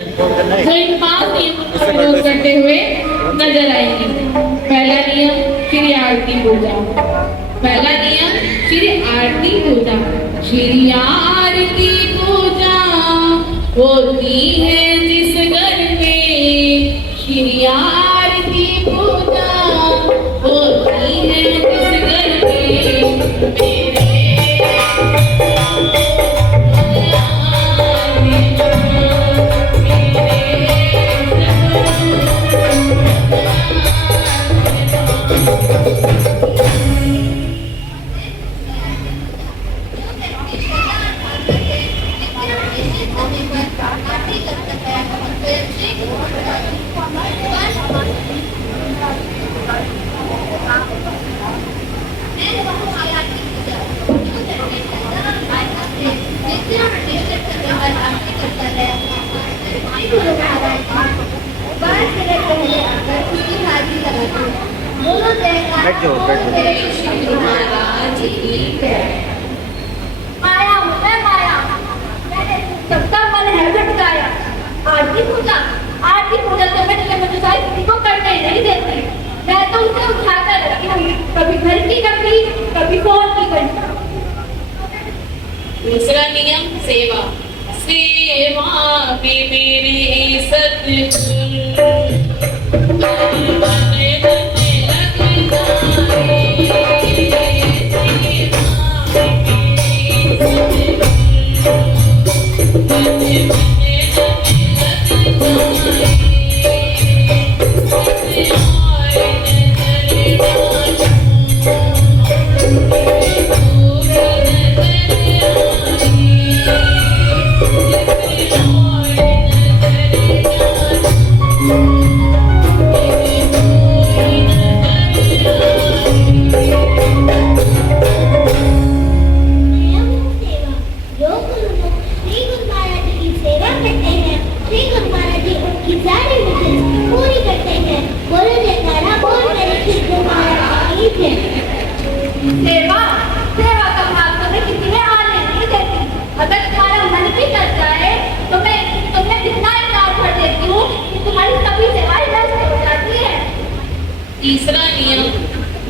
जो इन 5 नियमों का विरोध करते हुए नजर आएंगे। पहला नियम श्री आरती पूजा। पहला नियम श्री आरती पूजा। श्री आरती पूजा होती है जिस घर में, श्री आरती पूजा होती है जिस घर में, मेरे माया हूँ मैं माया, मैंने सबका मन है भटकाया। आरती पूजा तो मुझे सारी किसी को करने नहीं देती। मैं तो उसे उठाकर रखी हूँ, कभी घर की घंटी, कभी फोन की घंटी। दूसरा नियम सेवा। सेवा में मेरे सतगुरु तीसरा नियम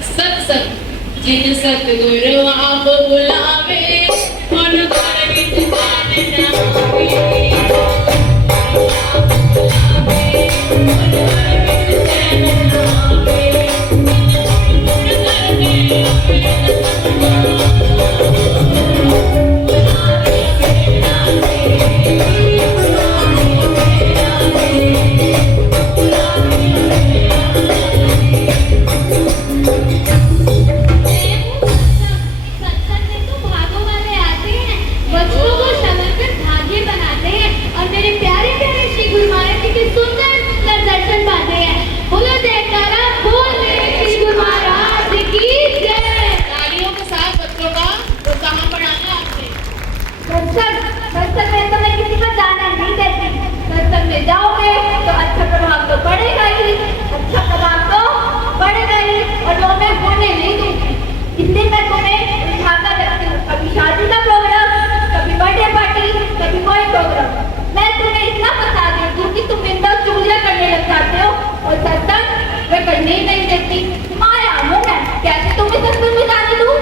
सत्संग। जिन सतगुरु आप बुलावे मन घर विच जान जावे। जाओगे तो अच्छा प्रभाव तो पड़ेगा ही, अच्छा प्रभाव तो पड़ेगा ही, और वो मैं होने नहीं दूंगी। इसलिए मैं तुम्हें उठाकर रखती हूँ, कभी शादी का प्रोग्राम, कभी बर्थडे पार्टी, कभी कोई प्रोग्राम। मैं तुम्हें इतना बता देती हूँ कि तुम बिंदा चुगलियां करने लग जाते हो और सत्संग मैं करने ही नहीं देती। माया हूँ मैं, कैसे तुम्हें सत्संग में जाने दूँ।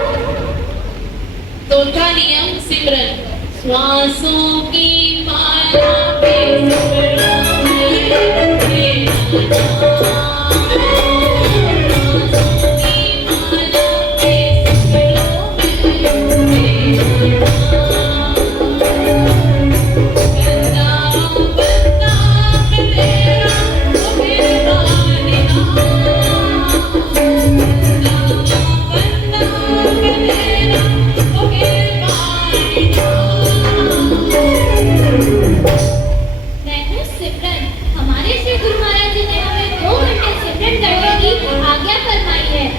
चौथा नियम सिमरन। श्वासों की माला पे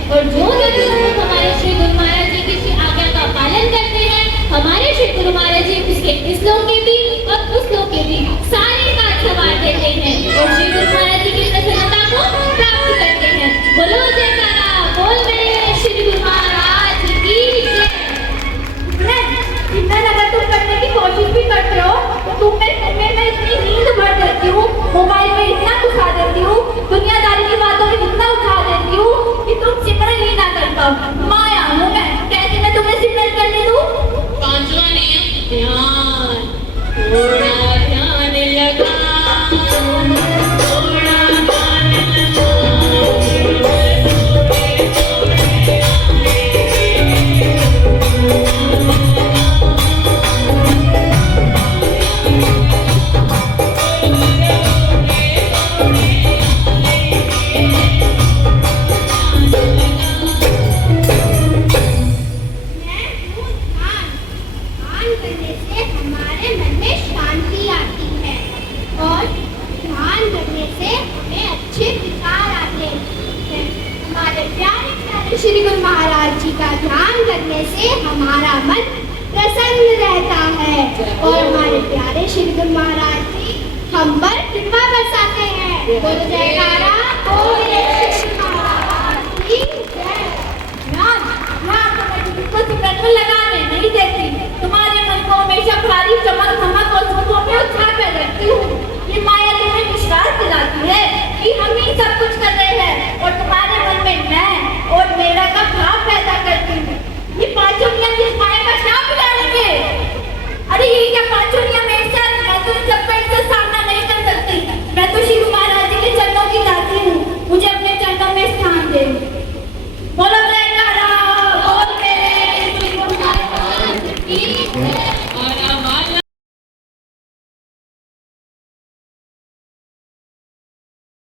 और जो लोग हमारे श्री गुरु महाराज जी की आज्ञा का पालन करते हैं, हमारे श्री गुरु महाराज जी उसके इस लोक के भी और उस लोक के भी सारे काज संवार देते हैं और श्री गुरु महाराज जी की प्रसन्नता को प्राप्त करते हैं। बोलो जयकारा, बोल रहे श्री गुरु महाराज की जय। अगर तुम करने की कोशिश भी करते हो तो तुम्हें इतनी नींद भर देती श्री गुरु महाराज जी का ध्यान करने से हमारा मन प्रसन्न रहता है और हमारे प्यारे श्री गुरु महाराज जी हम पर कृपा बरसाते हैं। बोलो जयकारा बोले श्री गुरु महाराज की जय। राम राम तो मैं तुमको पेट्रोल लगा